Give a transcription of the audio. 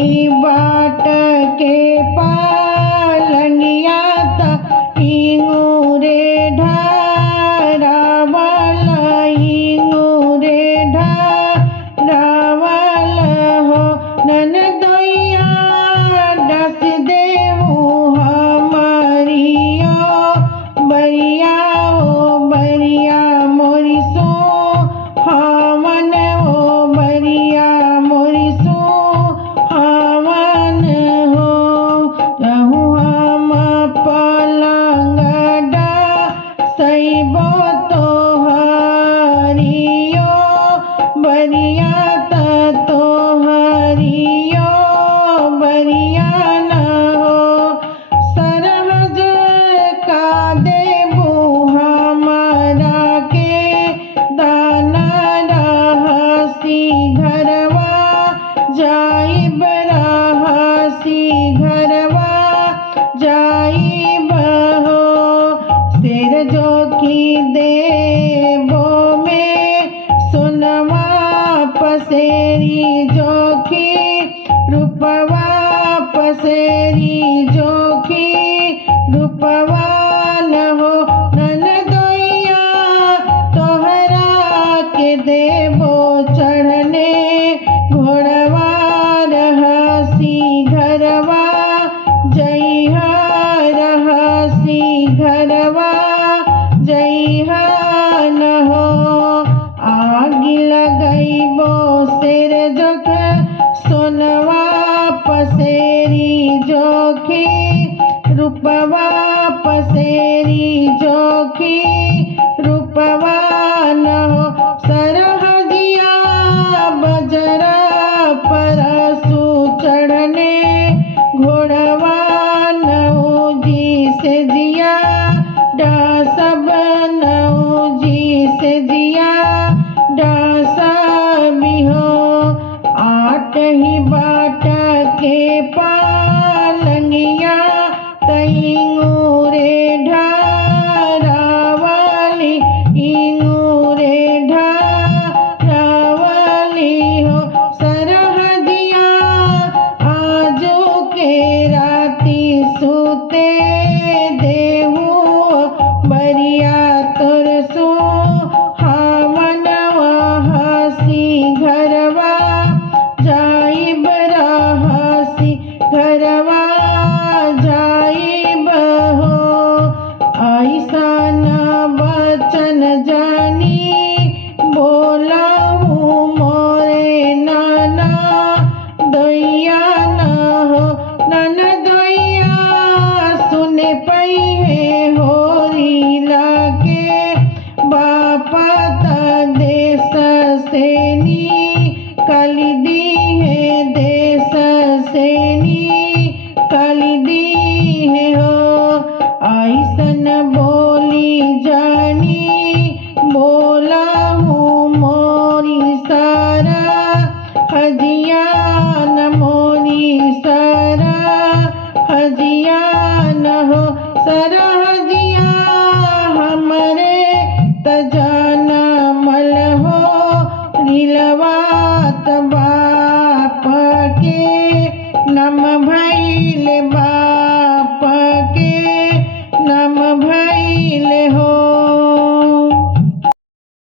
बाट के पालंगिया इंगूरे ढारावल इंगूरे ढारावल हो ननदोइया दस देहु हमारियो बरिया ओ बरिया मोरी सो हावन ओ बरिया मोरी सो हावन हो रहु हम पलंग डा सैबो तो हरियो बरिया तो हरियो बरिया न हो सरहज का देबू हमारा के दाना रहसी घरवा जाइब रहसी घरवा जाइब हो सिर जो की देबो में सुनवा पसेरी जोखी रूपवा पसेरी जोखी रूपवा न हो ननदोइया तोहरा के देबो चढ़ने घोड़वा रहसी घरवा जइहा रहसी घरवा जइहा न हो आग लगइबो सिर जोख सोनवा पसेरी जोखी रूपवा पसेरी जोखी रूपवा न हो सरहजिया बजरा परसु चढ़ने घोड़वा नऊ जी से जिया डा सब नऊ जी से जिया डा सब हो आठ ही बाट के पालंगिया इंगूरे ढारावली इंगूरे ढारावली हो सरहदिया आजो के राती सूते देहु बरिया तोर सो हावनवा हसी घरवा जाइब रहसी घरवा जाइब हो ऐसन बचन जानी बोलहु मोरे नाना दोइया न हो ननदोइया सुने पइहे होरी लागे बापा देश से नी कलिदी